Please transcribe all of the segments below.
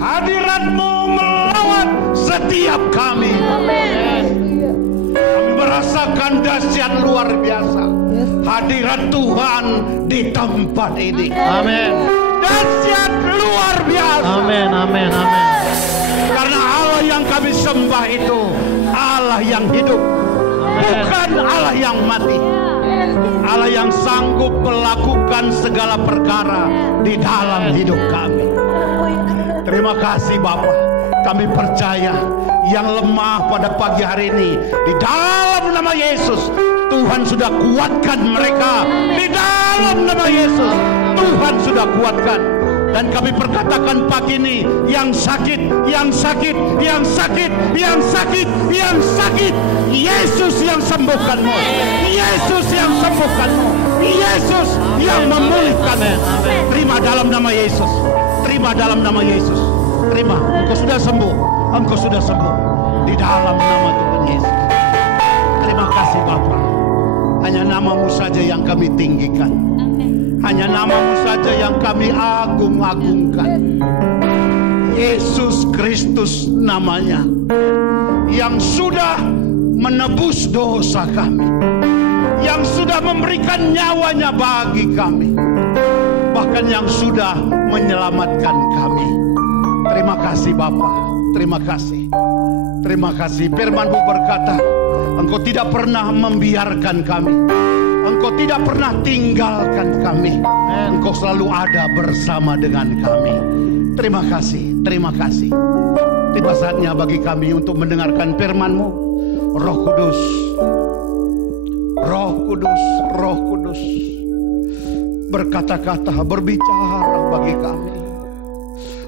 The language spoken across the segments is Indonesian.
Hadirat-Mu melawat setiap kami. Kami merasakan dahsyat luar biasa hadirat Tuhan di tempat ini. Amin. Dahsyat luar biasa. Amin, amin, amin. Karena Allah yang kami sembah itu Allah yang hidup, bukan Allah yang mati. Allah yang sanggup melakukan segala perkara di dalam hidup kami. Terima kasih Bapa. Kami percaya yang lemah pada pagi hari ini di dalam nama Yesus, Tuhan sudah kuatkan mereka. Di dalam nama Yesus, Tuhan sudah kuatkan. Dan kami perkatakan pagi ini, yang sakit, yang sakit, yang sakit, yang sakit, yang sakit, Yesus yang sembuhkanmu, Yesus yang sembuhkanmu, Yesus yang memulihkanmu. Terima dalam nama Yesus, terima dalam nama Yesus. Terima, engkau sudah sembuh, engkau sudah sembuh di dalam nama Tuhan Yesus. Terima kasih Bapa. Hanya nama-Mu saja yang kami tinggikan, hanya nama-Mu saja yang kami agung-agungkan. Yesus Kristus namanya, yang sudah menebus dosa kami, yang sudah memberikan nyawanya bagi kami, bahkan yang sudah menyelamatkan kami. Terima kasih Bapa, terima kasih. Terima kasih. Firman-Mu berkata, Engkau tidak pernah membiarkan kami, Engkau tidak pernah tinggalkan kami, Engkau selalu ada bersama dengan kami. Terima kasih, terima kasih. Tiba saatnya bagi kami untuk mendengarkan firman-Mu. Roh Kudus, Roh Kudus, Roh Kudus, berkata-kata, berbicara bagi kami.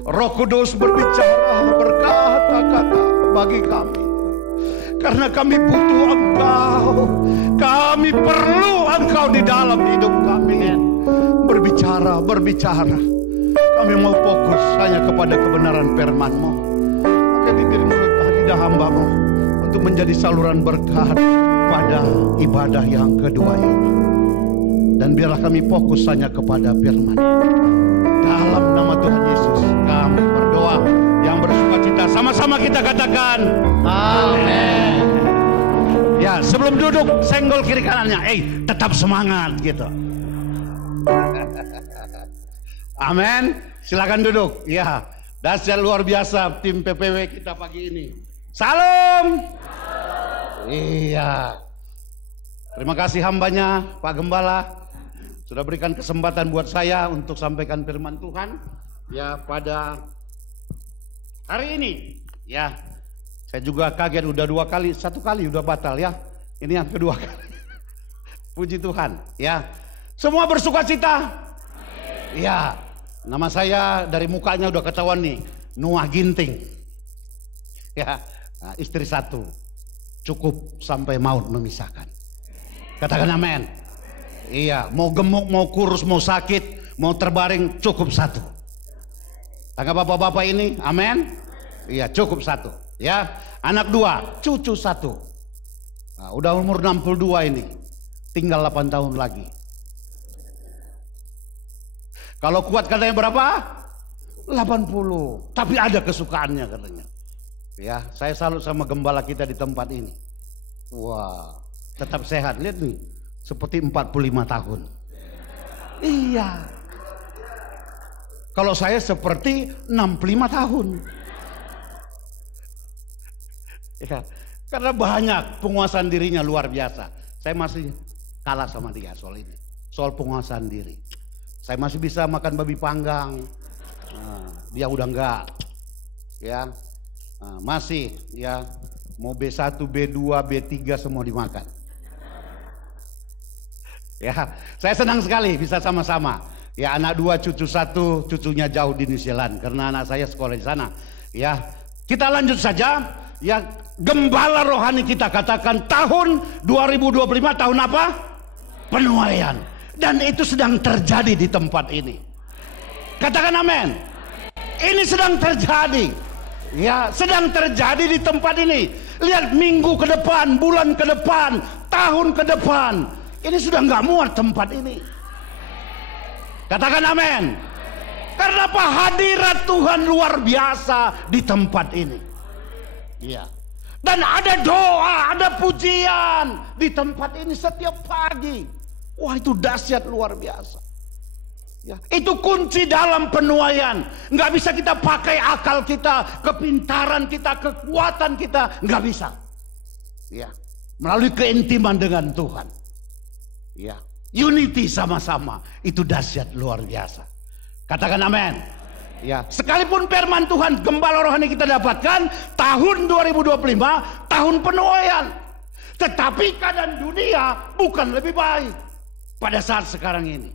Roh Kudus berbicara, berkata-kata bagi kami. Karena kami butuh Engkau, kami perlu Engkau di dalam hidup kami. Berbicara, berbicara. Kami mau fokus hanya kepada kebenaran firman-Mu. Pakai bibir mulut lidah hamba-Mu untuk menjadi saluran berkat pada ibadah yang kedua ini. Dan biarlah kami fokus hanya kepada firman. Dalam nama Tuhan Yesus kami berdoa. Yang bersuka cita sama-sama kita katakan amin. Ya, sebelum duduk senggol kiri kanannya, tetap semangat gitu. Amin. Silakan duduk. Ya, dahsyat luar biasa tim PPW kita pagi ini. Salam. Iya. Terima kasih hambanya Pak Gembala sudah berikan kesempatan buat saya untuk sampaikan firman Tuhan ya pada hari ini. Ya, saya juga kaget udah dua kali, satu kali udah batal ya. Ini yang kedua kali. Puji Tuhan ya. Semua bersuka cita. Ya, nama saya dari mukanya udah ketahuan nih, Nuah Ginting. Ya, nah, istri satu, cukup sampai maut memisahkan. Katakan amin. Iya, mau gemuk, mau kurus, mau sakit, mau terbaring, cukup satu. Tangkap bapak-bapak ini, amin. Iya, cukup satu. Ya, anak dua, cucu satu. Nah, udah umur 62 ini, tinggal 8 tahun lagi. Kalau kuat katanya berapa? 80. Tapi ada kesukaannya katanya. Ya, saya salut sama gembala kita di tempat ini. Wah, tetap sehat. Lihat nih, seperti 45 tahun. Iya. Kalau saya seperti 65 tahun. Ya, karena banyak penguasaan dirinya luar biasa. Saya masih kalah sama dia soal ini. Soal penguasaan diri. Saya masih bisa makan babi panggang. Nah, dia udah enggak. Ya. Nah, masih ya mau B1, B2, B3 semua dimakan. Ya, saya senang sekali bisa sama-sama. Ya, anak dua, cucu satu, cucunya jauh di New Zealand karena anak saya sekolah di sana. Ya, kita lanjut saja. Ya, gembala rohani kita katakan tahun 2025 tahun apa? Penuaian. Dan itu sedang terjadi di tempat ini. Katakan amin. Ini sedang terjadi. Ya, sedang terjadi di tempat ini. Lihat minggu ke depan, bulan ke depan, tahun ke depan. Ini sudah nggak muat tempat ini. Katakan amin. Karena Karena apa? Hadirat Tuhan luar biasa di tempat ini. Iya. Dan ada doa, ada pujian di tempat ini setiap pagi. Wah, itu dahsyat luar biasa. Ya, itu kunci dalam penuaian. Nggak bisa kita pakai akal kita, kepintaran kita, kekuatan kita, nggak bisa. Ya, melalui keintiman dengan Tuhan. Ya, unity sama-sama, itu dahsyat luar biasa. Katakan amin. Ya, sekalipun firman Tuhan gembala rohani kita dapatkan tahun 2025 tahun penuaian, tetapi keadaan dunia bukan lebih baik pada saat sekarang ini.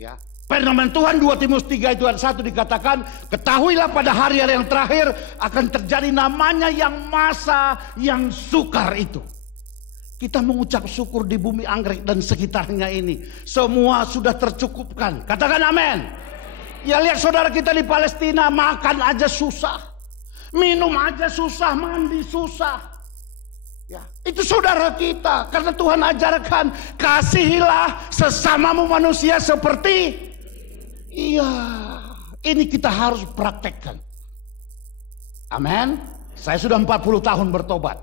Ya, firman Tuhan 2 Timotius 3 itu ayat 1 dikatakan, ketahuilah pada hari-hari yang terakhir akan terjadi namanya yang masa yang sukar itu. Kita mengucap syukur di bumi anggrek dan sekitarnya ini, semua sudah tercukupkan. Katakan amin. Ya, lihat saudara kita di Palestina, makan aja susah, minum aja susah, mandi susah. Ya, itu saudara kita. Karena Tuhan ajarkan, kasihilah sesamamu manusia seperti. Iya, ini kita harus praktekkan. Amin. Saya sudah 40 tahun bertobat.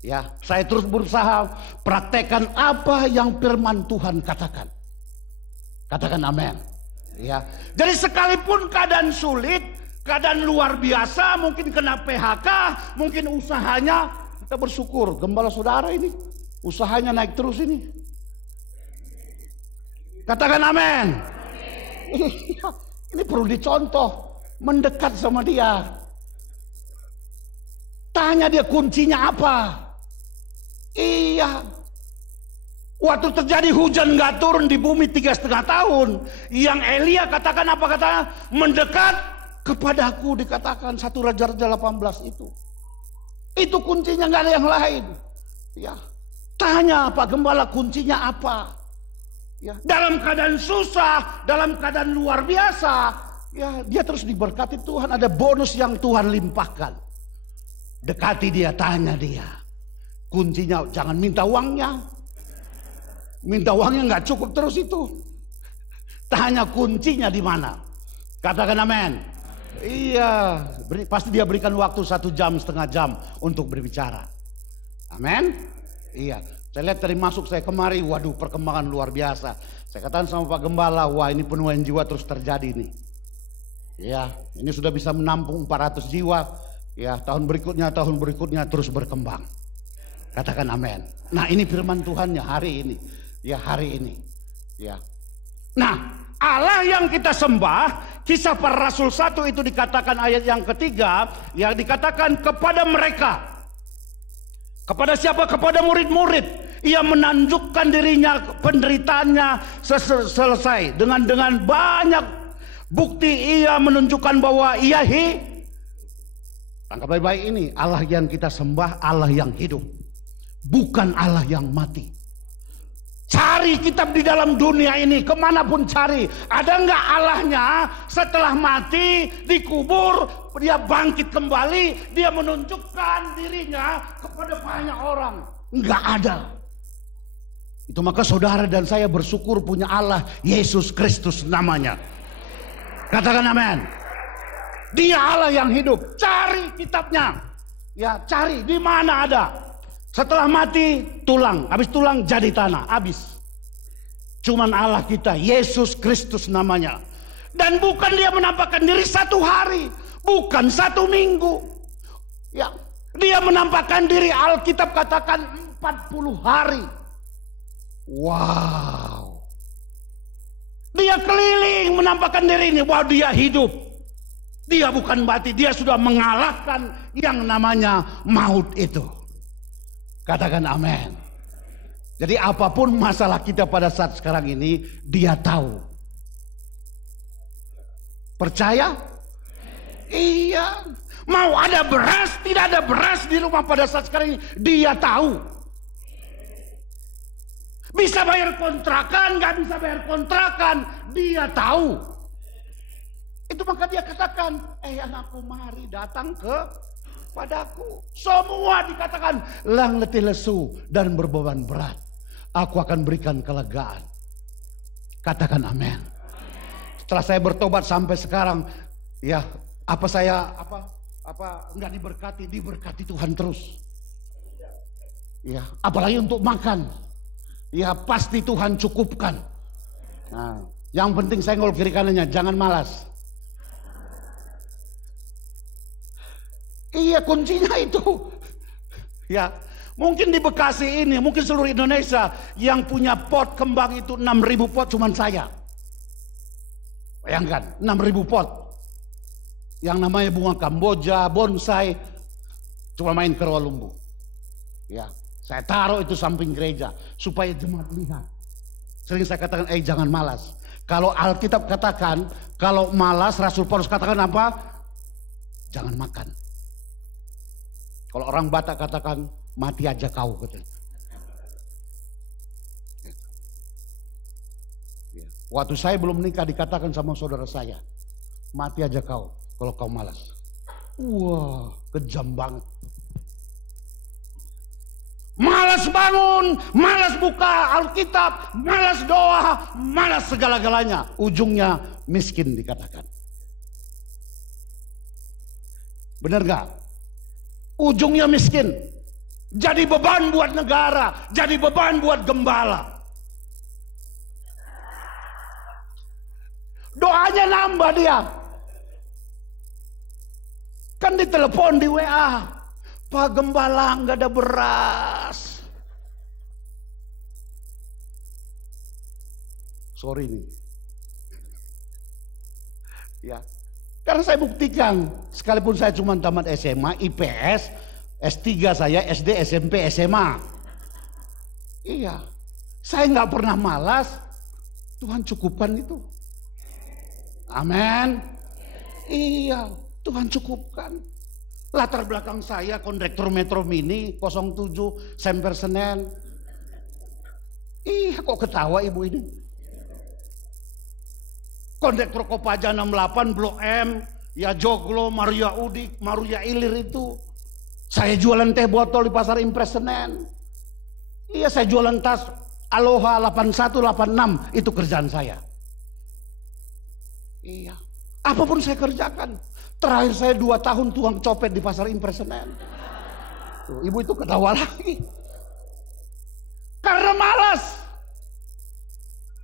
Ya, saya terus berusaha praktekkan apa yang firman Tuhan katakan. Katakan amin. Ya, jadi sekalipun keadaan sulit, keadaan luar biasa, mungkin kena PHK, mungkin usahanya, kita bersyukur gembala saudara ini usahanya naik terus ini. Katakan amin. Ini perlu dicontoh, mendekat sama dia, tanya dia kuncinya apa. Iya, waktu terjadi hujan nggak turun di bumi 3,5 tahun, yang Elia katakan apa katanya? Mendekat kepadaku, dikatakan 1 Raja-Raja 18 itu. Itu kuncinya, nggak ada yang lain. Ya, tanya Pak Gembala kuncinya apa? Ya, dalam keadaan susah, dalam keadaan luar biasa, ya dia terus diberkati Tuhan. Ada bonus yang Tuhan limpahkan. Dekati dia, tanya dia. Kuncinya, jangan minta uangnya. Minta uangnya nggak cukup terus itu. Tanya kuncinya di mana. Katakan amin. Iya, pasti dia berikan waktu 1 jam, setengah jam untuk berbicara. Amin. Iya, saya lihat dari masuk saya kemari, waduh perkembangan luar biasa. Saya katakan sama Pak Gembala, wah ini penuaian jiwa terus terjadi nih. Ya, ini sudah bisa menampung 400 jiwa. Ya, tahun berikutnya terus berkembang. Katakan amin. Nah, ini firman Tuhannya hari ini. Ya, hari ini. Ya. Nah, Allah yang kita sembah, Kisah Para Rasul 1 itu dikatakan ayat yang ketiga, yang dikatakan kepada mereka. Kepada siapa? Kepada murid-murid. Ia menunjukkan dirinya, penderitaannya selesai. Dengan banyak bukti ia menunjukkan bahwa ia Tangkap baik-baik ini, Allah yang kita sembah, Allah yang hidup. Bukan Allah yang mati. Cari kitab di dalam dunia ini, kemanapun cari. Ada nggak Allahnya setelah mati, dikubur, dia bangkit kembali, dia menunjukkan dirinya kepada banyak orang? Nggak ada. Itu maka saudara dan saya bersyukur punya Allah, Yesus Kristus namanya. Katakan amin. Dia Allah yang hidup. Cari kitabnya. Ya, cari di mana ada. Setelah mati tulang, habis tulang jadi tanah, habis. Cuman Allah kita, Yesus Kristus namanya. Dan bukan dia menampakkan diri 1 hari, bukan 1 minggu. Ya, dia menampakkan diri, Alkitab katakan 40 hari. Wow. Dia keliling menampakkan diri ini, wow dia hidup. Dia bukan mati, dia sudah mengalahkan yang namanya maut itu. Katakan amin. Jadi apapun masalah kita pada saat sekarang ini, dia tahu. Percaya? Iya. Mau ada beras, tidak ada beras di rumah pada saat sekarang ini, dia tahu. Bisa bayar kontrakan, gak bisa bayar kontrakan, dia tahu. Itu maka dia katakan, anakku mari datang padaku. Semua dikatakan lang letih lesu dan berbeban berat, aku akan berikan kelegaan. Katakan amin. Setelah saya bertobat sampai sekarang, ya apa saya nggak diberkati Tuhan terus. Ya, apalagi untuk makan, ya pasti Tuhan cukupkan. Nah, yang penting senggol kiri kanannya, jangan malas. Iya, kuncinya itu. Ya, mungkin di Bekasi ini, mungkin seluruh Indonesia yang punya pot kembang itu 6.000 pot cuman saya. Bayangkan, 6.000 pot. Yang namanya bunga kamboja, bonsai, cuma main ke Rawalumbu. Ya, saya taruh itu samping gereja supaya jemaat lihat. Sering saya katakan, jangan malas. Kalau Alkitab katakan, kalau malas, Rasul Paulus katakan apa? Jangan makan. Kalau orang Batak katakan, mati aja kau. Waktu saya belum menikah dikatakan sama saudara saya, mati aja kau kalau kau malas. Wah, kejam banget. Malas bangun, malas buka Alkitab, malas doa, malas segala-galanya. Ujungnya miskin dikatakan. Benar gak? Ujungnya miskin. Jadi beban buat negara, jadi beban buat gembala. Doanya nambah dia. Kan ditelepon di WA, Pak Gembala nggak ada beras. Sorry nih. Ya, karena saya buktikan, sekalipun saya cuma tamat SMA, IPS, S3 saya, SD, SMP, SMA. Iya, saya nggak pernah malas. Tuhan cukupkan itu. Amin. Iya, Tuhan cukupkan. Latar belakang saya kondektor Metro Mini 07 Semper Senen. Iya, kok ketawa ibu ini? Kondektor Kopaja 68 Blok M, ya Joglo, Maria Udik, Maria Ilir itu. Saya jualan teh botol di Pasar Impres Senen. Iya, saya jualan tas Aloha 81, 86, itu kerjaan saya. Iya, apapun saya kerjakan. Terakhir saya 2 tahun tukang copet di Pasar Impres Senen. Tuh, ibu itu ketawa lagi. Karena malas.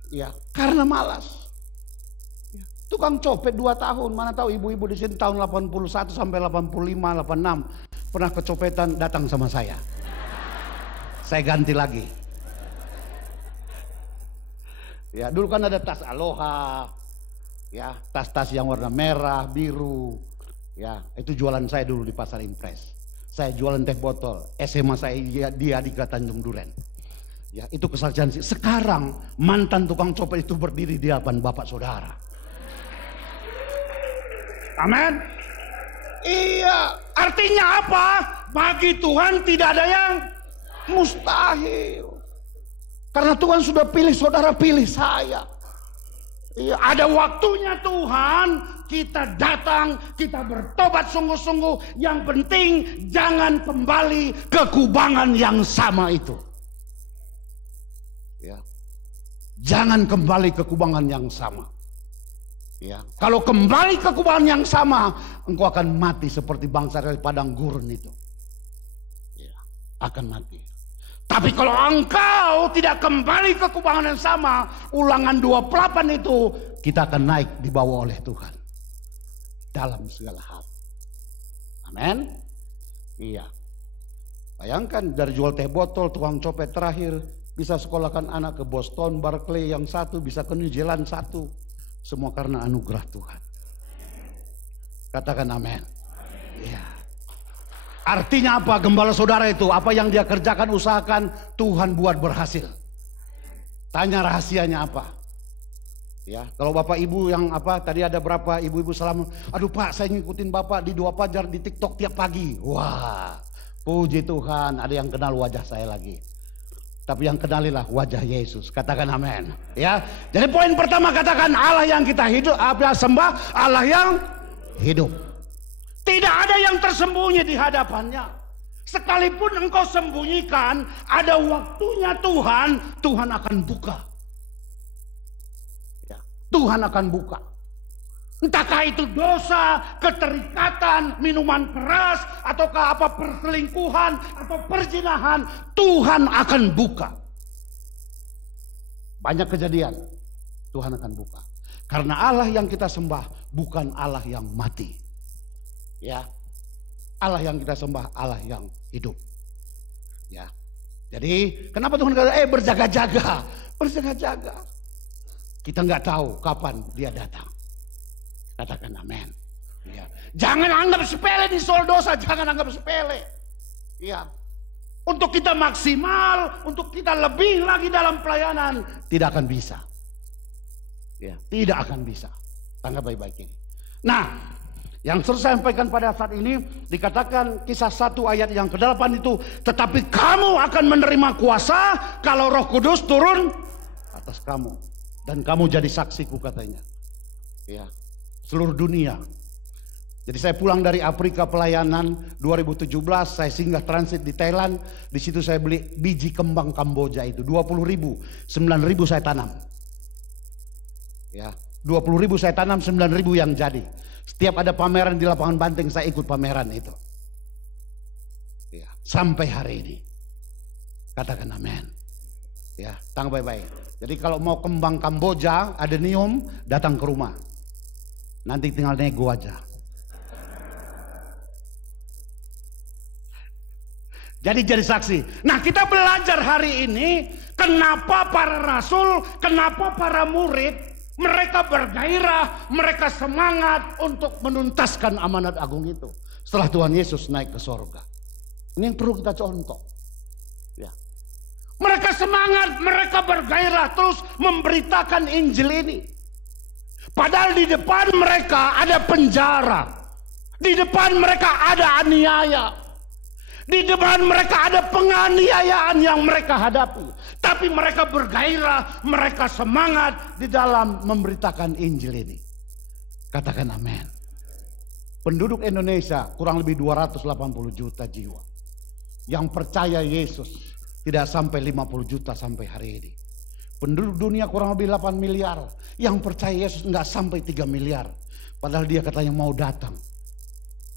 Iya, karena malas. Ya, tukang copet 2 tahun. Mana tahu ibu-ibu di sini tahun 81 sampai 85, 86 pernah kecopetan, datang sama saya. Saya ganti lagi. Ya, dulu kan ada tas Aloha. Ya, tas-tas yang warna merah, biru. Ya, itu jualan saya dulu di Pasar Impres. Saya jualan teh botol. SMA saya dia di Tanjung Duren. Ya, itu kesalahan. Sekarang mantan tukang copet itu berdiri di hadapan Bapak Saudara. Amin. Iya, artinya apa? Bagi Tuhan tidak ada yang mustahil. Karena Tuhan sudah pilih saudara, pilih saya. Iya, ada waktunya Tuhan kita datang, kita bertobat sungguh-sungguh. Yang penting jangan kembali ke kubangan yang sama itu. Ya. Jangan kembali ke kubangan yang sama. Ya. Kalau kembali ke kubangan yang sama, engkau akan mati seperti bangsa dari padang gurun itu. Ya, akan mati. Tapi kalau engkau tidak kembali ke kubangan yang sama, Ulangan 28 itu, kita akan naik dibawa oleh Tuhan dalam segala hal. Amin. Iya. Bayangkan dari jual teh botol, tukang copet terakhir bisa sekolahkan anak ke Boston, Berkeley yang satu, bisa ke New Zealand satu. Semua karena anugerah Tuhan. Katakan amin. Iya. Artinya apa gembala saudara itu? Apa yang dia kerjakan, usahakan, Tuhan buat berhasil. Tanya rahasianya apa? Ya, kalau Bapak Ibu yang apa tadi ada berapa ibu-ibu salam, aduh Pak saya ngikutin Bapak di 2 Fajar di TikTok tiap pagi. Wah, puji Tuhan, ada yang kenal wajah saya lagi. Tapi yang kenalilah wajah Yesus. Katakan amin. Ya, jadi poin pertama katakan Allah yang kita hidup, apa sembah, Allah yang hidup. Tidak ada yang tersembunyi di hadapannya. Sekalipun engkau sembunyikan, ada waktunya Tuhan akan buka. Ya, Tuhan akan buka. Entahkah itu dosa, keterikatan, minuman keras, ataukah apa perselingkuhan atau perzinahan, Tuhan akan buka. Banyak kejadian, Tuhan akan buka. Karena Allah yang kita sembah bukan Allah yang mati. Ya. Allah yang kita sembah Allah yang hidup. Ya. Jadi kenapa Tuhan kata berjaga-jaga, berjaga-jaga. Kita nggak tahu kapan dia datang. Katakan amin. Ya. Jangan anggap sepele di soal dosa, jangan anggap sepele. Ya. Untuk kita maksimal, untuk kita lebih lagi dalam pelayanan, tidak akan bisa. Ya, tidak akan bisa. Tangkap baik-baik ini. Nah, yang saya sampaikan pada saat ini dikatakan Kisah 1 ayat yang ke-8 itu, tetapi kamu akan menerima kuasa kalau Roh Kudus turun atas kamu dan kamu jadi saksiku, katanya. Ya. Seluruh dunia. Jadi saya pulang dari Afrika pelayanan 2017, saya singgah transit di Thailand. Di situ saya beli biji kembang Kamboja itu 20.000, 9.000 saya tanam. Ya, 20.000 saya tanam, 9.000 yang jadi. Setiap ada pameran di lapangan banteng saya ikut pameran itu. Ya, sampai hari ini. Katakan amin. Ya, tangkap baik-baik. Jadi kalau mau kembang Kamboja, adenium, datang ke rumah. Nanti tinggal nego aja. Jadi saksi. Nah, kita belajar hari ini kenapa para rasul, kenapa para murid mereka bergairah, mereka semangat untuk menuntaskan amanat agung itu setelah Tuhan Yesus naik ke sorga. Ini yang perlu kita contoh. Ya. Mereka semangat, mereka bergairah terus memberitakan Injil ini. Padahal di depan mereka ada penjara. Di depan mereka ada aniaya. Di depan mereka ada penganiayaan yang mereka hadapi. Tapi mereka bergairah, mereka semangat di dalam memberitakan Injil ini. Katakan amin. Penduduk Indonesia kurang lebih 280 juta jiwa. Yang percaya Yesus tidak sampai 50 juta sampai hari ini. Penduduk dunia kurang lebih 8 miliar. Yang percaya Yesus nggak sampai 3 miliar. Padahal dia katanya mau datang.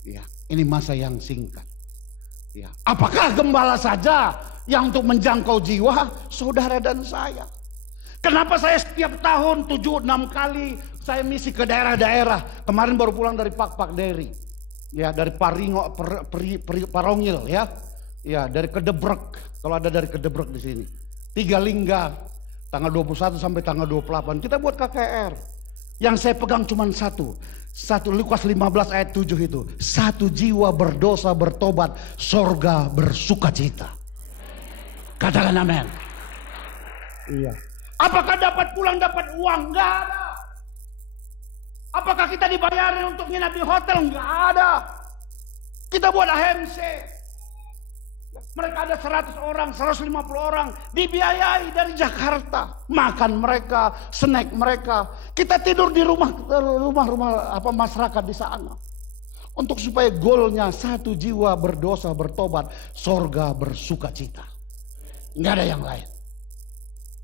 Ya, ini masa yang singkat. Ya. Apakah gembala saja yang untuk menjangkau jiwa? Saudara dan saya. Kenapa saya setiap tahun 7-6 kali saya misi ke daerah-daerah. Kemarin baru pulang dari Pak Deri. Ya, dari Parongil ya. Ya, dari Kedebrek. Kalau ada dari Kedebrek di sini. 3 Lingga. Tanggal 21 sampai tanggal 28 kita buat KKR. Yang saya pegang cuma satu Lukas 15 ayat 7 itu. 1 jiwa berdosa bertobat, sorga bersukacita. Katakan amin. Iya. Apakah dapat pulang dapat uang? Enggak ada. Apakah kita dibayarin untuk nginap di hotel? Enggak ada. Kita buat AMC. Mereka ada 100 orang, 150 orang dibiayai dari Jakarta. Makan mereka, snack mereka. Kita tidur di rumah masyarakat di sana. Untuk supaya goalnya 1 jiwa berdosa bertobat, sorga bersukacita. Nggak ada yang lain.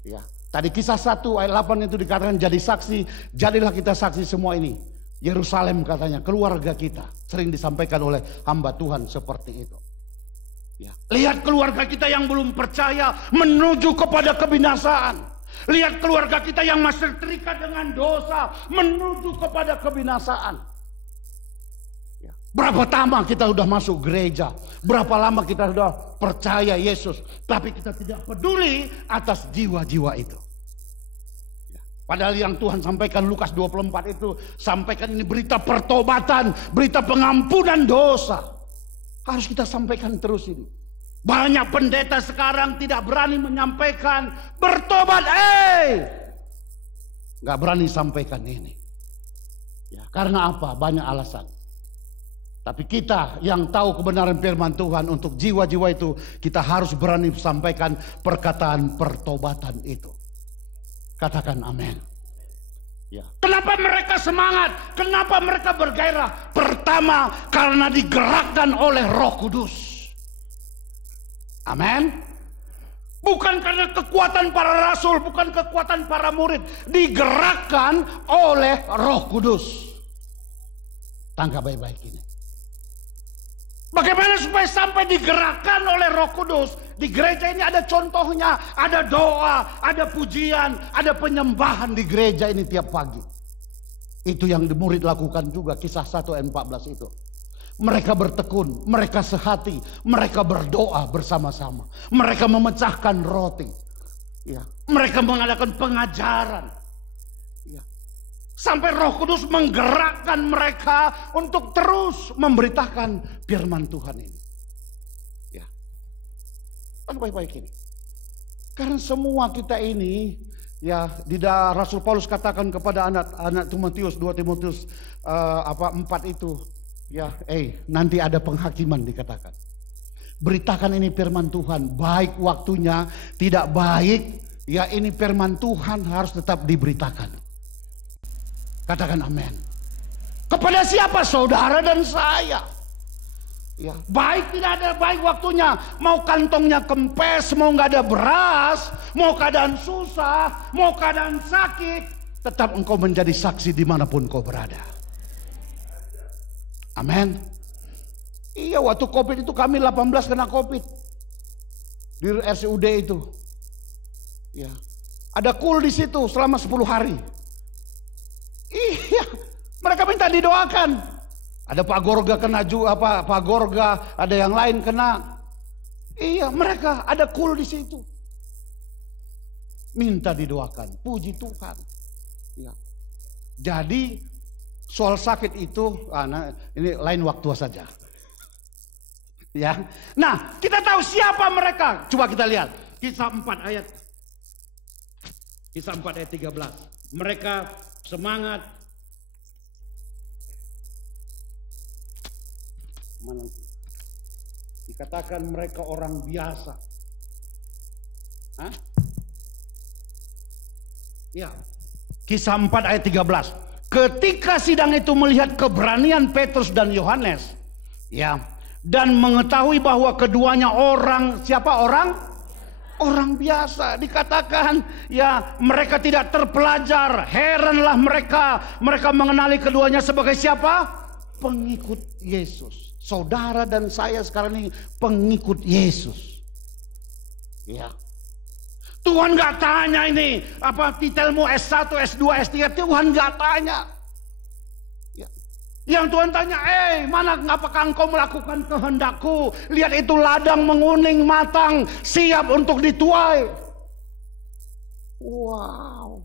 Ya. Tadi Kisah 1 ayat 8 itu dikatakan jadi saksi. Jadilah kita saksi semua ini. Yerusalem katanya, keluarga kita. Sering disampaikan oleh hamba Tuhan seperti itu. Ya. Lihat keluarga kita yang belum percaya menuju kepada kebinasaan. Lihat keluarga kita yang masih terikat dengan dosa menuju kepada kebinasaan. Ya. Berapa lama kita sudah masuk gereja, berapa lama kita sudah percaya Yesus, tapi kita tidak peduli atas jiwa-jiwa itu. Ya. Padahal yang Tuhan sampaikan Lukas 24 itu, sampaikan ini berita pertobatan, berita pengampunan dosa. Harus kita sampaikan terus ini. Banyak pendeta sekarang tidak berani menyampaikan bertobat. Gak berani sampaikan ini. Ya, karena apa? Banyak alasan. Tapi kita yang tahu kebenaran firman Tuhan, untuk jiwa-jiwa itu kita harus berani sampaikan perkataan pertobatan itu. Katakan amin. Ya. Kenapa mereka semangat? Kenapa mereka bergairah? Pertama, karena digerakkan oleh Roh Kudus. Amin. Bukan karena kekuatan para rasul, bukan kekuatan para murid. Digerakkan oleh Roh Kudus. Tangkap baik-baik ini. Bagaimana supaya sampai digerakkan oleh Roh Kudus? Di gereja ini ada contohnya, ada doa, ada pujian, ada penyembahan di gereja ini tiap pagi. Itu yang murid lakukan juga, Kisah 1 ayat 14 itu. Mereka bertekun, mereka sehati, mereka berdoa bersama-sama. Mereka memecahkan roti. Ya, mereka mengadakan pengajaran. Ya. Sampai Roh Kudus menggerakkan mereka untuk terus memberitakan firman Tuhan ini. Ya. Baik-baik ini. Karena semua kita ini, ya, Rasul Paulus katakan kepada anak Timotius, 2 Timotius 4 itu, ya, nanti ada penghakiman dikatakan. Beritakan ini firman Tuhan, baik waktunya, tidak baik, ya ini firman Tuhan harus tetap diberitakan. Katakan amin. Kepada siapa? Saudara dan saya. Ya, baik tidak ada baik waktunya. Mau kantongnya kempes, mau nggak ada beras, mau keadaan susah, mau keadaan sakit, tetap engkau menjadi saksi dimanapun kau berada. Amin. Iya, waktu COVID itu kami 18 kena COVID di RSUD itu. Ya, ada kul di situ selama 10 hari. Iya, mereka minta didoakan. Ada Pak Gorga kena juga, Pak Gorga, ada yang lain kena. Iya, mereka ada kul di situ. Minta didoakan, puji Tuhan. Ya. Jadi soal sakit itu, ini lain waktu saja. Ya, nah kita tahu siapa mereka. Coba kita lihat Kisah 4 ayat 13. Mereka semangat. Mana? Dikatakan mereka orang biasa. Hah? Ya. Kisah 4 ayat 13. Ketika sidang itu melihat keberanian Petrus dan Yohanes, ya, dan mengetahui bahwa keduanya orang biasa, dikatakan ya mereka tidak terpelajar. Heranlah mereka mengenali keduanya sebagai siapa? Pengikut Yesus. Saudara dan saya sekarang ini pengikut Yesus. Ya. Tuhan gak tanya ini apa titelmu S1, S2, S3, Tuhan gak tanya. Ya. Yang Tuhan tanya, mana apakah engkau melakukan kehendakku? Lihat itu ladang menguning matang, siap untuk dituai. Wow.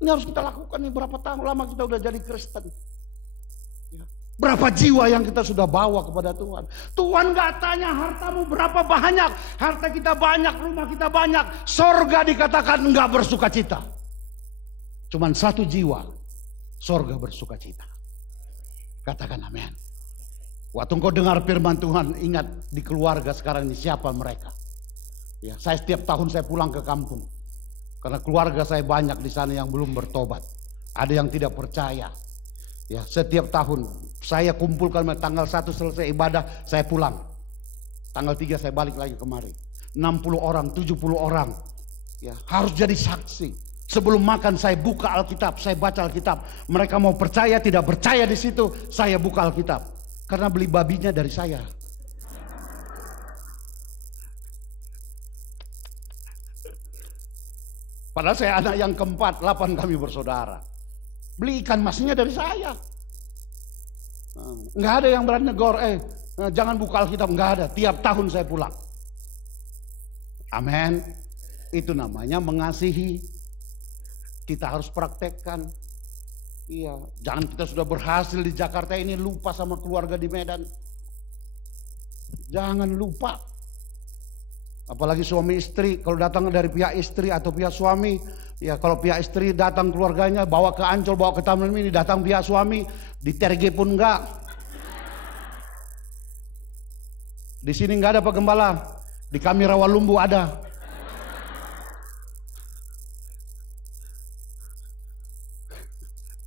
Ini harus kita lakukan nih, berapa tahun lama kita udah jadi Kristen. Berapa jiwa yang kita sudah bawa kepada Tuhan. Tuhan gak tanya hartamu berapa banyak. Harta kita banyak, rumah kita banyak. Sorga dikatakan enggak bersuka cita. Cuman satu jiwa, sorga bersuka cita. Katakan amin. Waktu engkau dengar firman Tuhan, ingat di keluarga sekarang ini siapa mereka. Ya, saya setiap tahun saya pulang ke kampung. Karena keluarga saya banyak di sana yang belum bertobat. Ada yang tidak percaya. Ya, setiap tahun saya kumpulkan tanggal 1 selesai ibadah, saya pulang. Tanggal 3 saya balik lagi kemari. 60 orang, 70 orang. Ya, harus jadi saksi. Sebelum makan saya buka Alkitab, saya baca Alkitab. Mereka mau percaya, tidak percaya di situ, saya buka Alkitab. Karena beli babinya dari saya. Padahal saya anak yang keempat, 8 kami bersaudara. Beli ikan masnya dari saya. Nggak ada yang berani negor, jangan buka Alkitab, nggak ada. Tiap tahun saya pulang. Amin. Itu namanya mengasihi. Kita harus praktekkan. Iya, jangan kita sudah berhasil di Jakarta ini lupa sama keluarga di Medan. Jangan lupa. Apalagi suami istri, kalau datang dari pihak istri atau pihak suami, ya kalau pihak istri datang keluarganya bawa ke Ancol, bawa ke Taman Mini, datang pihak suami, diterge pun enggak. Di sini enggak ada Pak Gembala, di kami Rawalumbu ada.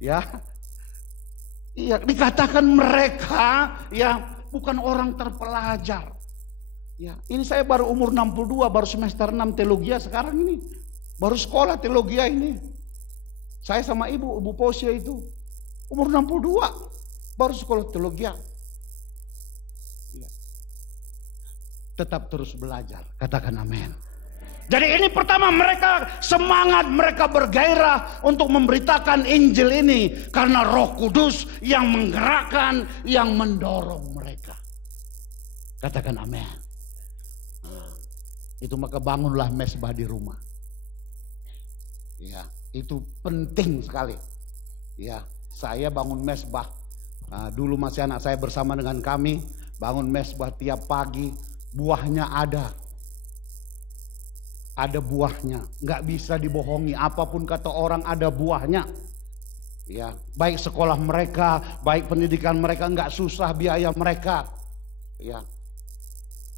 Ya, iya dikatakan mereka ya bukan orang terpelajar. Ya, ini saya baru umur 62, baru semester 6 teologia sekarang ini. Baru sekolah teologia ini. Saya sama ibu Posia itu umur 62. baru sekolah teologi. Ya. Tetap terus belajar, katakan amin. Jadi ini pertama, mereka semangat, mereka bergairah untuk memberitakan Injil ini. Karena Roh Kudus yang menggerakkan, yang mendorong mereka. Katakan amin. Itu maka bangunlah mesbah di rumah. Ya, itu penting sekali. Ya, saya bangun mesbah. Dulu masih anak saya bersama dengan kami, bangun mesbah tiap pagi, buahnya ada. Ada buahnya, nggak bisa dibohongi. Apapun kata orang, ada buahnya. Ya, baik sekolah mereka, baik pendidikan mereka, nggak susah biaya mereka. Ya,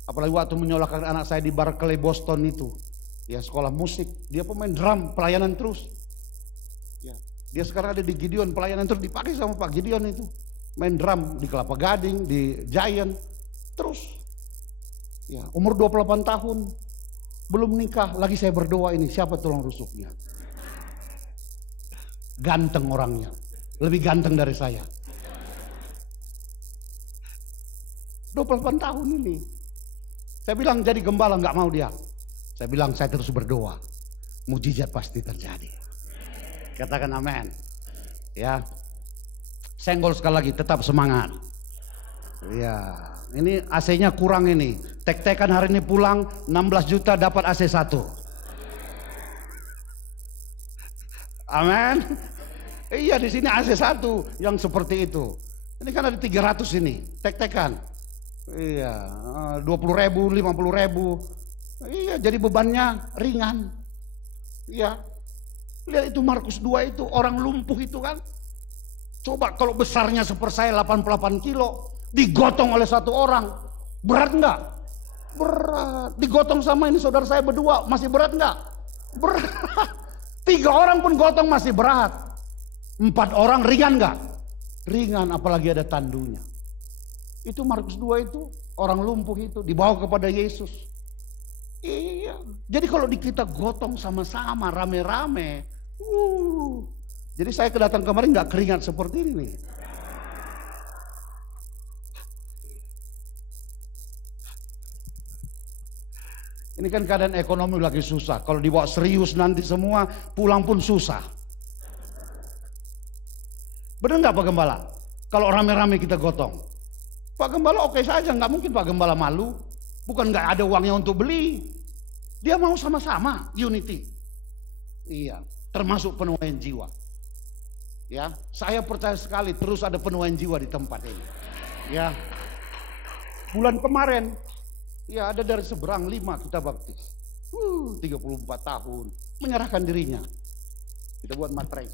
apalagi waktu menyekolahkan anak saya di Berkeley, Boston itu, ya sekolah musik, dia pemain drum, pelayanan terus. Ya, dia sekarang ada di Gideon, pelayanan terus, dipakai sama Pak Gideon itu, main drum di Kelapa Gading, di Giant, terus. Ya, umur 28 tahun. Belum nikah, lagi saya berdoa ini, siapa tulang rusuknya? Ganteng orangnya, lebih ganteng dari saya. 28 tahun ini. Saya bilang jadi gembala, nggak mau dia. Saya bilang saya terus berdoa, mujizat pasti terjadi. Katakan amin. Ya, senggol sekali lagi, tetap semangat. Ya, ini AC-nya kurang ini. Tek-tekan hari ini pulang 16 juta dapat AC 1. Amin. Iya, di sini AC 1 yang seperti itu. Ini kan ada 300 ini, tek-tekan. Iya, 20.000, 50.000. Iya, jadi bebannya ringan. Iya. Lihat itu Markus 2 itu, orang lumpuh itu kan. Coba kalau besarnya seperti saya 88 kilo, digotong oleh satu orang, berat enggak? Berat. Digotong sama ini saudara saya berdua, masih berat enggak? Berat. 3 orang pun gotong masih berat. 4 orang ringan enggak? Ringan, apalagi ada tandunya. Itu Markus 2 itu, orang lumpuh itu dibawa kepada Yesus. Iya. Jadi kalau kita gotong sama-sama, rame-rame, jadi saya kedatang kemarin enggak keringat seperti ini nih. Ini kan keadaan ekonomi lagi susah. Kalau dibawa serius nanti semua pulang pun susah. Benar nggak Pak Gembala? Kalau rame-rame kita gotong. Pak Gembala oke saja, nggak mungkin Pak Gembala malu. Bukan nggak ada uangnya untuk beli. Dia mau sama-sama, unity. Iya, termasuk penuaian jiwa. Ya, saya percaya sekali terus ada penuaian jiwa di tempat ini. Ya, bulan kemarin. Ya, ada dari seberang 5 kita baptis. 34 tahun. Menyerahkan dirinya. Kita buat materai.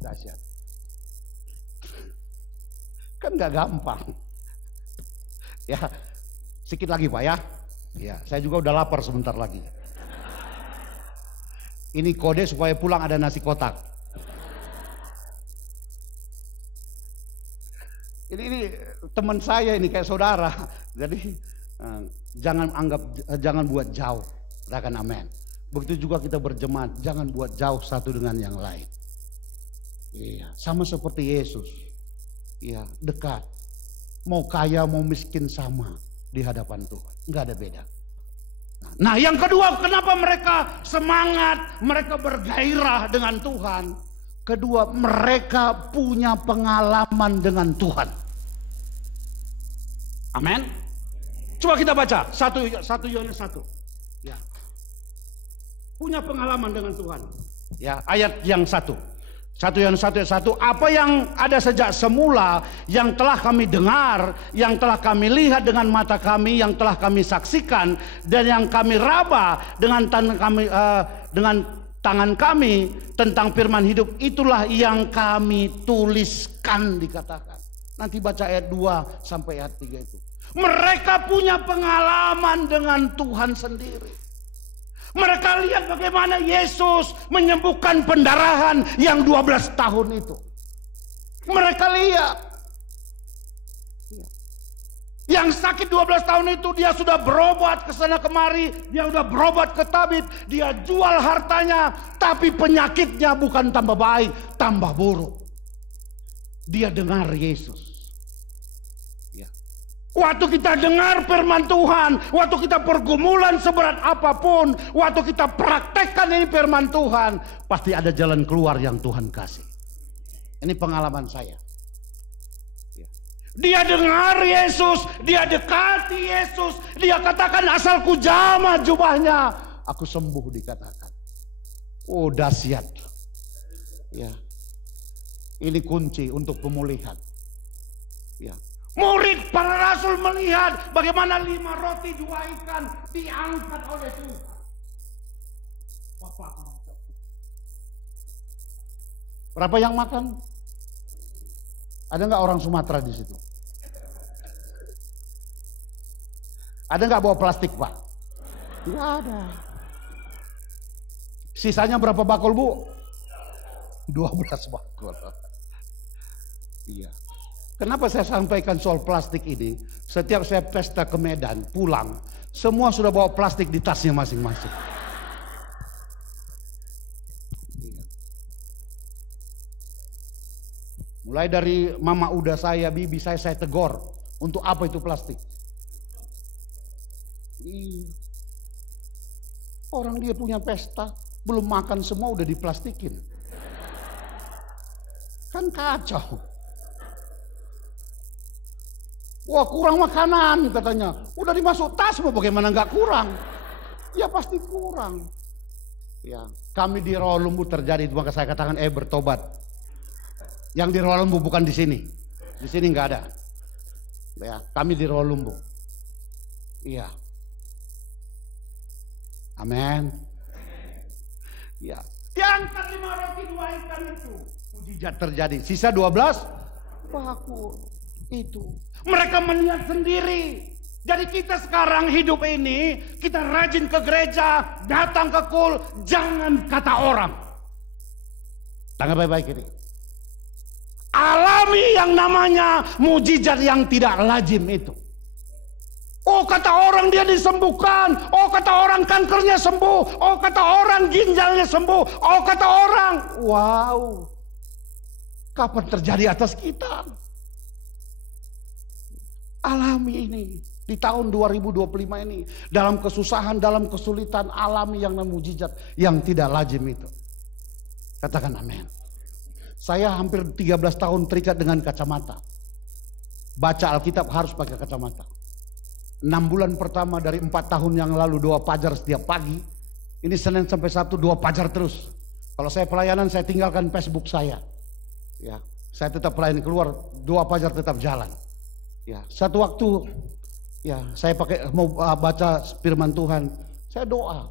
Dahsyat. Kan gak gampang. Ya, sedikit lagi Pak ya. Ya, saya juga udah lapar sebentar lagi. Ini kode supaya pulang ada nasi kotak. Ini teman saya ini kayak saudara. Jadi jangan buat jauh, katakan amin. Begitu juga kita berjemaat, jangan buat jauh satu dengan yang lain. Iya, sama seperti Yesus. Iya, dekat. Mau kaya mau miskin sama di hadapan Tuhan, nggak ada beda. Nah, yang kedua, kenapa mereka semangat, mereka bergairah dengan Tuhan? Kedua, mereka punya pengalaman dengan Tuhan. Amin. Coba kita baca 1 Yohanes 1. Ya. Punya pengalaman dengan Tuhan. Ya, ayat yang 1. 1 Yohanes 1 ayat 1. Apa yang ada sejak semula, yang telah kami dengar, yang telah kami lihat dengan mata kami, yang telah kami saksikan, dan yang kami raba dengan tangan kami tentang firman hidup, itulah yang kami tuliskan, dikatakan. Nanti baca ayat 2 sampai ayat 3 itu. Mereka punya pengalaman dengan Tuhan sendiri. Mereka lihat bagaimana Yesus menyembuhkan pendarahan yang 12 tahun itu. Mereka lihat. Yang sakit 12 tahun itu dia sudah berobat ke sana kemari, dia sudah berobat ke tabib, dia jual hartanya, tapi penyakitnya bukan tambah baik, tambah buruk. Dia dengar Yesus. Ya. Waktu kita dengar firman Tuhan, waktu kita pergumulan seberat apapun, waktu kita praktekkan ini firman Tuhan, pasti ada jalan keluar yang Tuhan kasih. Ini pengalaman saya. Dia dengar Yesus, dia dekati Yesus, dia katakan asalku jamah jubahnya, aku sembuh dikatakan. Oh dahsyat. Ya. Ini kunci untuk pemulihan. Ya. Murid para rasul melihat bagaimana 5 roti 2 ikan diangkat oleh Tuhan. Berapa yang makan? Ada nggak orang Sumatera di situ? Ada nggak bawa plastik, Pak? Tidak ada. Sisanya berapa bakul, Bu? 12 bakul. Iya. Kenapa saya sampaikan soal plastik ini? Setiap saya pesta ke Medan, pulang, semua sudah bawa plastik di tasnya masing-masing. Iya. Mulai dari mama udah saya, bibi saya tegur. Untuk apa itu plastik? Orang dia punya pesta, belum makan semua udah diplastikin. Kan kacau. Wah kurang makanan katanya. Udah dimasuk tas, mau bagaimana nggak kurang? Ya pasti kurang. Ya, kami di Rawalumbu terjadi, maka saya katakan bertobat. Yang di Rawalumbu bukan di sini. Di sini nggak ada. Ya, kami di Rawalumbu. Iya. Amin. Ya. Diangkat 5 roti 2 ikan itu. Mujizat terjadi. Sisa 12 bakul. Itu. Mereka melihat sendiri. Jadi kita sekarang hidup ini, kita rajin ke gereja, datang ke kul, jangan kata orang. Tangan baik-baik ini. Alami yang namanya mujizat yang tidak lazim itu. Oh kata orang dia disembuhkan. Oh kata orang kankernya sembuh. Oh kata orang ginjalnya sembuh. Oh kata orang. Wow. Kapan terjadi atas kita? Alami ini. Di tahun 2025 ini. Dalam kesusahan, dalam kesulitan, alami yang namanya mujizat yang tidak lazim itu. Katakan amin. Saya hampir 13 tahun terikat dengan kacamata. Baca Alkitab harus pakai kacamata. 6 bulan pertama dari 4 tahun yang lalu 2 fajar setiap pagi. Ini Senin sampai Sabtu 2 fajar terus. Kalau saya pelayanan saya tinggalkan Facebook saya. Ya, saya tetap pelayanan keluar 2 fajar tetap jalan. Ya, satu waktu ya saya pakai mau baca firman Tuhan, saya doa.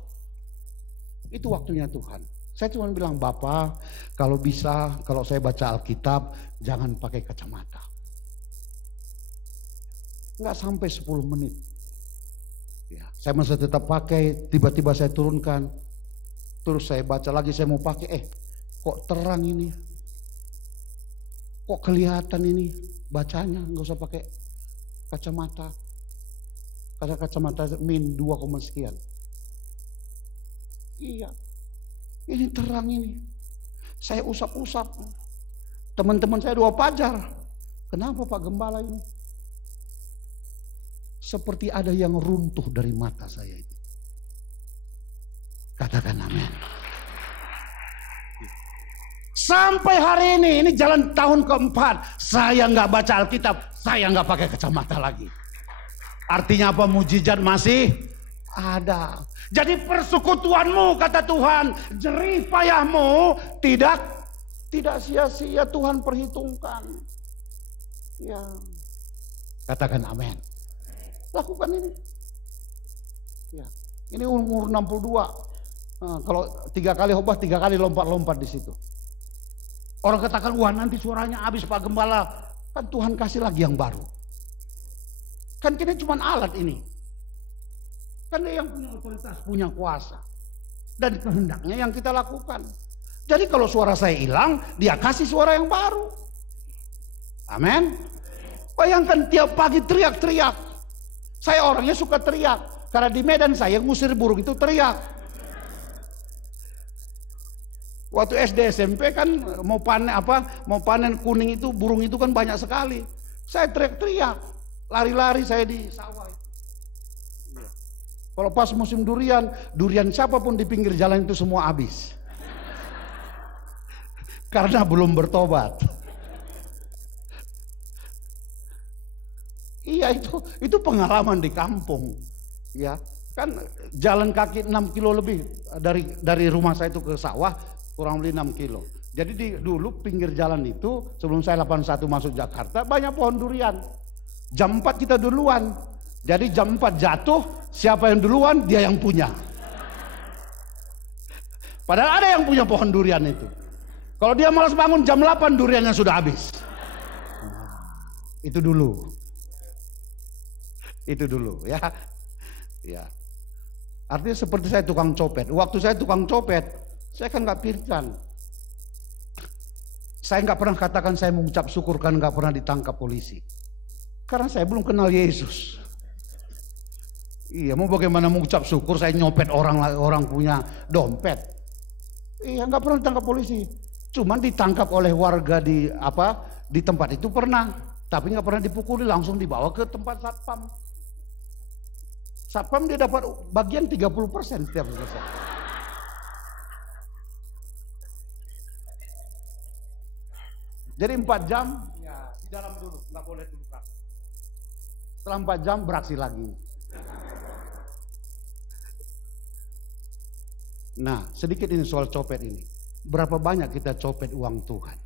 Itu waktunya Tuhan. Saya cuma bilang, Bapak, kalau bisa kalau saya baca Alkitab jangan pakai kacamata. Enggak sampai 10 menit. Ya, saya masih tetap pakai, tiba-tiba saya turunkan. Terus saya baca lagi, saya mau pakai, kok terang ini. Kok kelihatan ini bacanya, enggak usah pakai kacamata. Karena kacamata min 2, sekian. Iya. Ini terang ini. Saya usap-usap. Teman-teman saya 2 fajar. Kenapa Pak Gembala ini? Seperti ada yang runtuh dari mata saya itu. Katakan amin. Sampai hari ini jalan tahun keempat, saya nggak baca Alkitab, saya nggak pakai kacamata lagi. Artinya apa? Mujizat masih ada. Jadi persekutuanmu kata Tuhan, jerih payahmu tidak sia-sia, Tuhan perhitungkan. Ya. Katakan amin. Lakukan ini. Ya. Ini umur 62. Nah, kalau 3 kali khotbah 3 kali lompat-lompat di situ. Orang katakan, wah nanti suaranya habis Pak Gembala. Kan Tuhan kasih lagi yang baru. Kan kita cuma alat ini. Kan dia yang punya otoritas, punya kuasa. Dan kehendaknya yang kita lakukan. Jadi kalau suara saya hilang, dia kasih suara yang baru. Amin. Bayangkan tiap pagi teriak-teriak. Saya orangnya suka teriak. Karena di Medan saya ngusir burung itu teriak. Waktu SD SMP kan mau panen kuning itu, burung itu kan banyak sekali. Saya teriak-teriak, lari-lari saya di sawah. Kalau pas musim durian siapapun di pinggir jalan itu semua habis. Karena belum bertobat. Iya, itu pengalaman di kampung. Ya, kan jalan kaki 6 kilo lebih dari rumah saya itu ke sawah, kurang lebih 6 kilo. Jadi dulu pinggir jalan itu sebelum saya 81 masuk Jakarta banyak pohon durian. Jam 4 kita duluan. Jadi jam 4 jatuh, siapa yang duluan dia yang punya. Padahal ada yang punya pohon durian itu. Kalau dia malas bangun jam 8 duriannya sudah habis. Itu dulu. Itu dulu ya. Ya. Artinya seperti saya tukang copet. Waktu saya tukang copet, saya kan nggak pirkan. Saya nggak pernah katakan saya mengucap syukur kan nggak pernah ditangkap polisi. Karena saya belum kenal Yesus. Iya, mau bagaimana mengucap syukur saya nyopet orang punya dompet. Iya, nggak pernah ditangkap polisi. Cuman ditangkap oleh warga di tempat itu pernah, tapi nggak pernah dipukuli, langsung dibawa ke tempat satpam. Satpam dia dapat bagian 30% setiap selesai. Jadi 4 jam ya di dalam dulu, nggak boleh dulu kan. Setelah 4 jam beraksi lagi. Nah, sedikit ini soal copet ini. Berapa banyak kita copet uang Tuhan?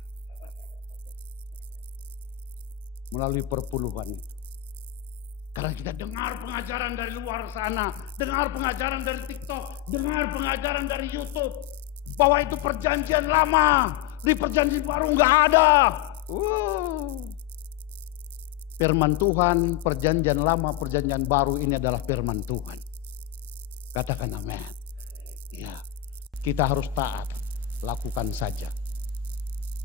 Melalui perpuluhan itu. Karena kita dengar pengajaran dari luar sana, dengar pengajaran dari TikTok, dengar pengajaran dari YouTube, bahwa itu perjanjian lama, di perjanjian baru nggak ada. Firman Tuhan, perjanjian lama, perjanjian baru ini adalah firman Tuhan. Katakan amin. Ya, kita harus taat, lakukan saja.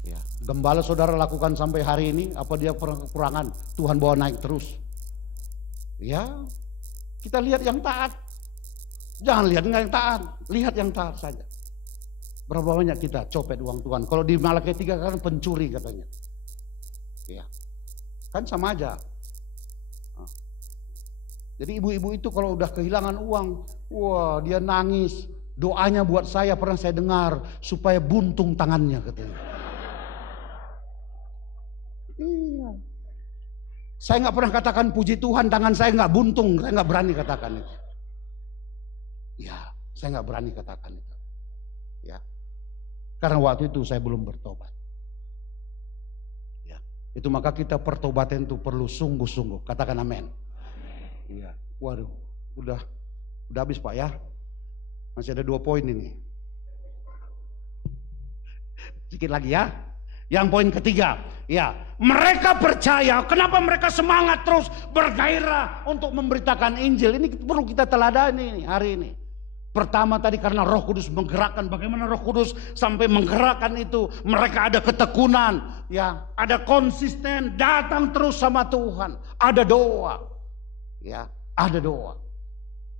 Ya, gembala saudara lakukan sampai hari ini, apa dia pernah kekurangan? Tuhan bawa naik terus. Ya, kita lihat yang taat. Jangan lihat yang taat, lihat yang taat saja. Berapa banyak kita copet uang Tuhan? Kalau di Malakai 3 kan pencuri katanya. Ya, kan sama aja. Jadi ibu-ibu itu kalau udah kehilangan uang, wah dia nangis. Doanya buat saya pernah saya dengar supaya buntung tangannya katanya. Iya. Saya nggak pernah katakan puji Tuhan tangan saya nggak buntung, saya nggak berani katakan itu. Ya, saya nggak berani katakan itu. Ya, karena waktu itu saya belum bertobat. Ya, itu maka kita pertobatan itu perlu sungguh-sungguh. Katakan amin. Iya, waduh, udah habis Pak ya. Masih ada 2 poin ini. Sedikit lagi ya. Yang poin ketiga, ya, mereka percaya. Kenapa mereka semangat terus bergairah untuk memberitakan Injil? Ini perlu kita teladani hari ini. Pertama tadi karena Roh Kudus menggerakkan. Bagaimana Roh Kudus sampai menggerakkan itu? Mereka ada ketekunan, ya, ada konsisten, datang terus sama Tuhan. Ada doa, ya, ada doa.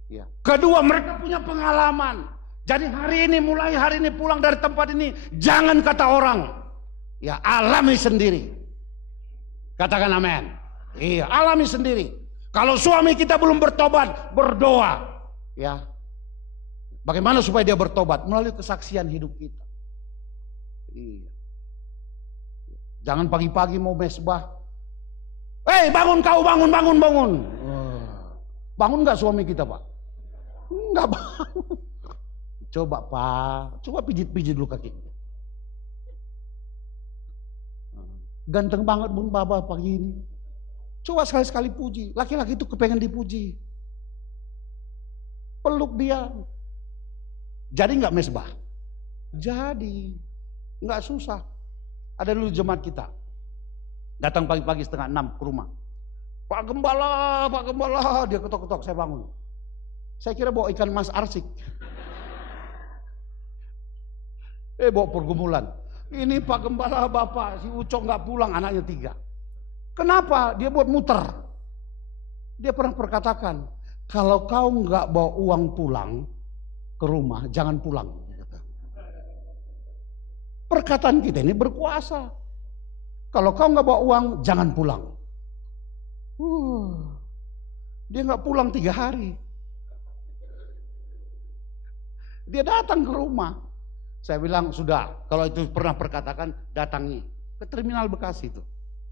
Ya. Kedua, mereka punya pengalaman. Jadi mulai hari ini pulang dari tempat ini, jangan kata orang. Ya, alami sendiri. Katakan amin. Iya, alami sendiri. Kalau suami kita belum bertobat, berdoa. Ya. Bagaimana supaya dia bertobat? Melalui kesaksian hidup kita. Iya. Jangan pagi-pagi mau mesbah. Bangun kau, bangun. Bangun nggak suami kita, Pak? Enggak bangun. Coba Pak, coba pijit-pijit dulu kakinya. Ganteng banget bun Bapak pagi ini. Coba sekali-sekali puji. Laki-laki itu kepengen dipuji. Peluk dia. Jadi nggak mesbah? Jadi. Nggak susah. Ada dulu jemaat kita. Datang pagi-pagi 5:30 ke rumah. Pak Gembala. Dia ketok-ketok, saya bangun. Saya kira bawa ikan mas arsik. Bawa pergumulan. Ini Pak Gembala Bapak, si Ucok nggak pulang, anaknya 3. Kenapa? Dia buat muter. Dia pernah perkatakan, kalau kau nggak bawa uang pulang ke rumah, jangan pulang. Perkataan kita ini berkuasa. Kalau kau nggak bawa uang, jangan pulang. Dia nggak pulang 3 hari. Dia datang ke rumah. Saya bilang, sudah, kalau itu pernah perkatakan, datangi ke terminal Bekasi itu.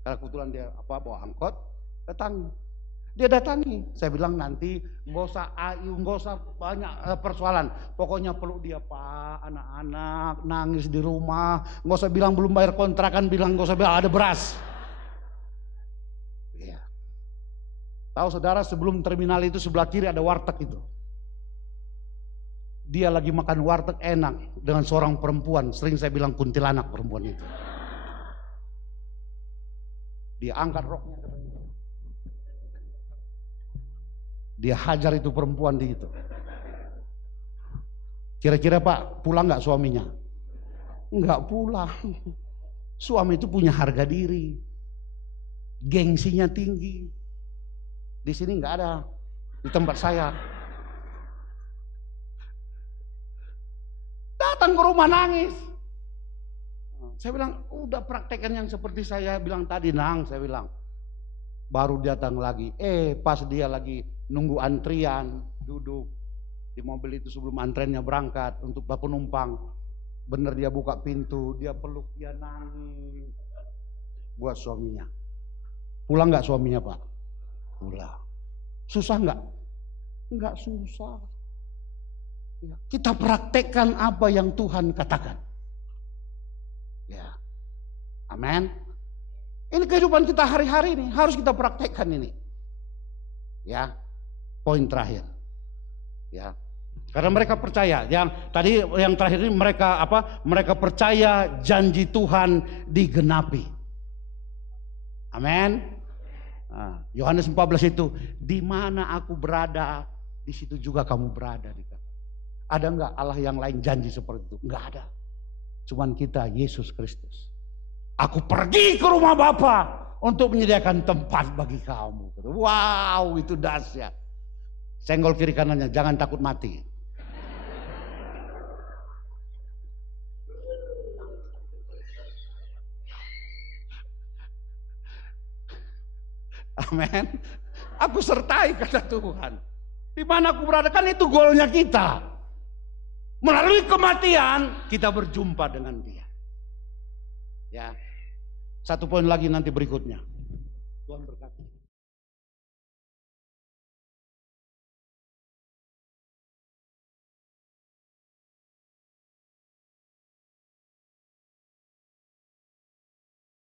Kalau kebetulan dia bawa angkot, datangi. Dia datangi. Saya bilang nanti nggak usah banyak persoalan. Pokoknya peluk dia, Pak, anak-anak nangis di rumah. Nggak usah bilang belum bayar kontrakan, bilang nggak usah bilang ada beras. Iya. Tahu saudara, sebelum terminal itu sebelah kiri ada warteg itu. Dia lagi makan warteg enak dengan seorang perempuan. Sering saya bilang kuntilanak perempuan itu. Dia angkat roknya. Dia hajar itu perempuan di itu. Kira-kira Pak, pulang nggak suaminya? Nggak pulang. Suami itu punya harga diri, gengsinya tinggi. Di sini nggak ada, di tempat saya. Datang ke rumah nangis. Saya bilang, udah praktekkan yang seperti saya bilang tadi, Nang. Saya bilang, baru datang lagi. Pas dia lagi nunggu antrian, duduk di mobil itu sebelum antreannya berangkat untuk penumpang. Bener dia buka pintu, dia peluk, dia nangis buat suaminya. Pulang nggak suaminya, Pak? Pulang. Susah nggak? Nggak susah. Kita praktekkan apa yang Tuhan katakan. Ya, amin. Ini kehidupan kita hari-hari ini harus kita praktekkan ini. Ya, poin terakhir. Ya, karena mereka percaya. Yang tadi yang terakhir ini mereka Mereka percaya janji Tuhan digenapi. Amin. Yohanes 14 itu, di mana aku berada, di situ juga kamu berada. Ada enggak Allah yang lain janji seperti itu? Enggak ada. Cuman kita, Yesus Kristus. Aku pergi ke rumah Bapa untuk menyediakan tempat bagi kamu. Wow, itu dahsyat. Senggol kiri kanannya, jangan takut mati. Amin. Aku sertai kata Tuhan. Di mana aku berada, kan itu golnya kita. Melalui kematian kita berjumpa dengan Dia. Ya. Satu poin lagi nanti berikutnya. Tuhan berkati.